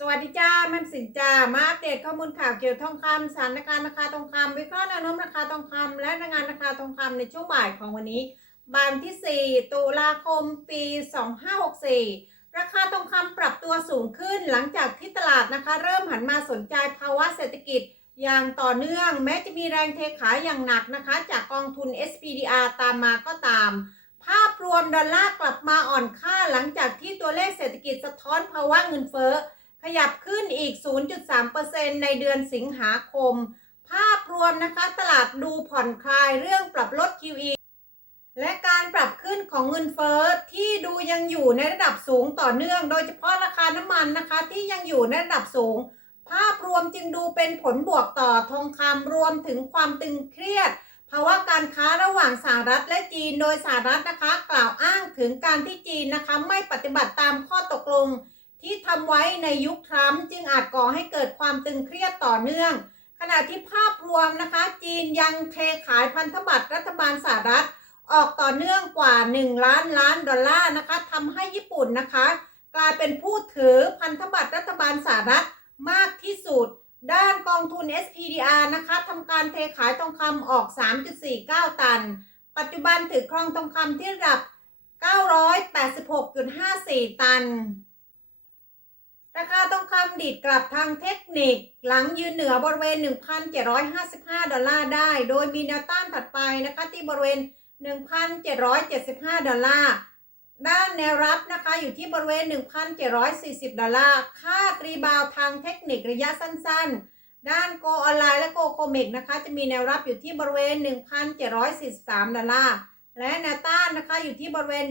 สวัสดีจ้า มันสินจ้า มาอัปเดตข้อมูลข่าวเกี่ยวกับทองคำสถานการณ์ราคาทองคำวิเคราะห์แนวโน้มราคาทองคำและแนวงานราคาทองคำในช่วงบ่ายของวันนี้วันที่ 4 ตุลาคม ปี 2564 ราคาทองคำปรับตัวสูงขึ้นหลังจากที่ตลาดนะคะ เริ่มหันมาสนใจภาวะเศรษฐกิจอย่างต่อเนื่อง แม้จะมีแรงเทขายอย่างหนักนะคะ จากกองทุน SPDR ตามมาก็ตาม ภาพรวมดอลลาร์กลับมาอ่อนค่าหลังจากที่ตัวเลขเศรษฐกิจสะท้อนภาวะเงินเฟ้อ ขยับขึ้นอีก 0.3%ในเดือนสิงหาคม ภาพรวมนะคะตลาดดูผ่อนคลายเรื่องปรับลด QE และการปรับขึ้นของเงินเฟ้อที่ดูยังอยู่ในระดับสูงต่อเนื่อง โดยเฉพาะราคาน้ำมันนะคะที่ยังอยู่ในระดับสูง ภาพรวมจึงดูเป็นผลบวกต่อทองคำรวมถึงความตึงเครียดภาวะการค้าระหว่างสหรัฐและจีนโดยสหรัฐนะคะ กล่าวอ้างถึงการที่จีนนะคะ ไม่ปฏิบัติตามข้อตกลง ที่ทำไว้ในยุคทรัมป์จึงอาจก่อให้เกิดความตึงเครียดต่อเนื่อง ขณะที่ภาพรวมนะคะ จีนยังเทขายพันธบัตรรัฐบาลสหรัฐ ออกต่อเนื่องกว่า 1 ล้านล้านดอลลาร์นะคะทำให้ญี่ปุ่นนะคะ กลายเป็นผู้ถือพันธบัตรรัฐบาลสหรัฐมากที่สุด ด้านกองทุน SPDR นะคะทำการเทขายทองคำออก 3.49 ตัน ปัจจุบันถือครองทองคำที่ระดับ 986.54 ตัน ราคาทองคำดีดกลับทางเทคนิค หลังยืนเหนือบริเวณ 1,755 ดอลลาร์ได้ โดยมีแนวต้านถัดไปนะคะที่บริเวณ 1,775 ดอลลาร์ด้านแนวรับนะคะอยู่ที่บริเวณ 1,740 ดอลลาร์ ค่าตรีบาวทางเทคนิคระยะสั้นๆ ด้านโกออนไลน์และโกโคเมกนะคะจะมีแนวรับอยู่ที่บริเวณ 1,743 ดอลลาร์ และแนวต้านนะคะอยู่ที่บริเวณ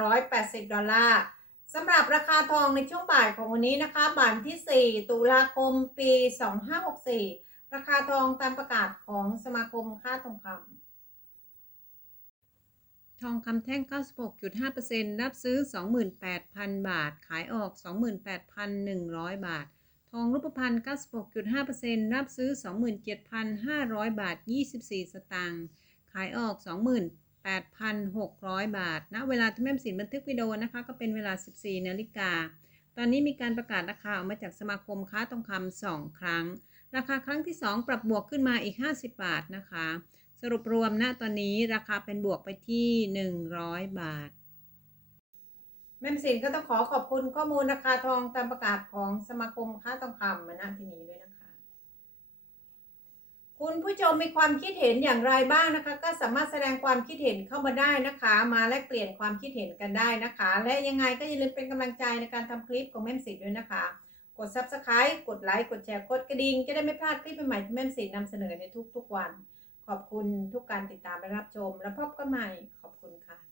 1,780 ดอลลาร์ สำหรับราคาทองในช่วงบ่ายของวันนี้นะคะบ่ายที่ 4 ตุลาคมปี 2564 ราคาทองตามประกาศของสมาคมค่าทองคำทองคำแท่ง 96.5%รับซื้อ 28,000 บาท ขายออก 28,100 บาท ทองรูปพรรณ96.5%รับซื้อ 27,500 บาท 24 สตางค์ ขายออก 20,000 8,600 บาทณเวลาที่แม่สินบันทึกวิดีโอนะคะ ก็เป็นเวลา 14นาฬิกา ตอนนี้มีการประกาศราคาออกมาจากสมาคมค้าทองคำ2ครั้ง ราคาครั้งที่ 2 ปรับบวกขึ้นมาอีก 50 บาทนะคะ สรุปรวมณตอนนี้ราคาเป็นบวกไปที่ 100 บาท แม่มสินก็ต้องขอขอบคุณข้อมูลราคาทองตามประกาศของสมาคมค้าทองคำมาณที่นี้ด้วยนะคะ คุณผู้ชมมีความคิดเห็นอย่างไรบ้างนะคะ ก็สามารถแสดงความคิดเห็นเข้ามาได้นะคะ มาแลกเปลี่ยนความคิดเห็นกันได้นะคะ และยังไงก็อย่าลืมเป็นกำลังใจในการทำคลิปของแม่มสิด้วยนะคะ กด subscribe กดไลค์กดแชร์กดกระดิ่งจะได้ไม่พลาดคลิปใหม่ๆที่แม่มสินนำเสนอในทุกๆวัน ขอบคุณทุกการติดตามและรับชม แล้วพบกันใหม่ขอบคุณค่ะ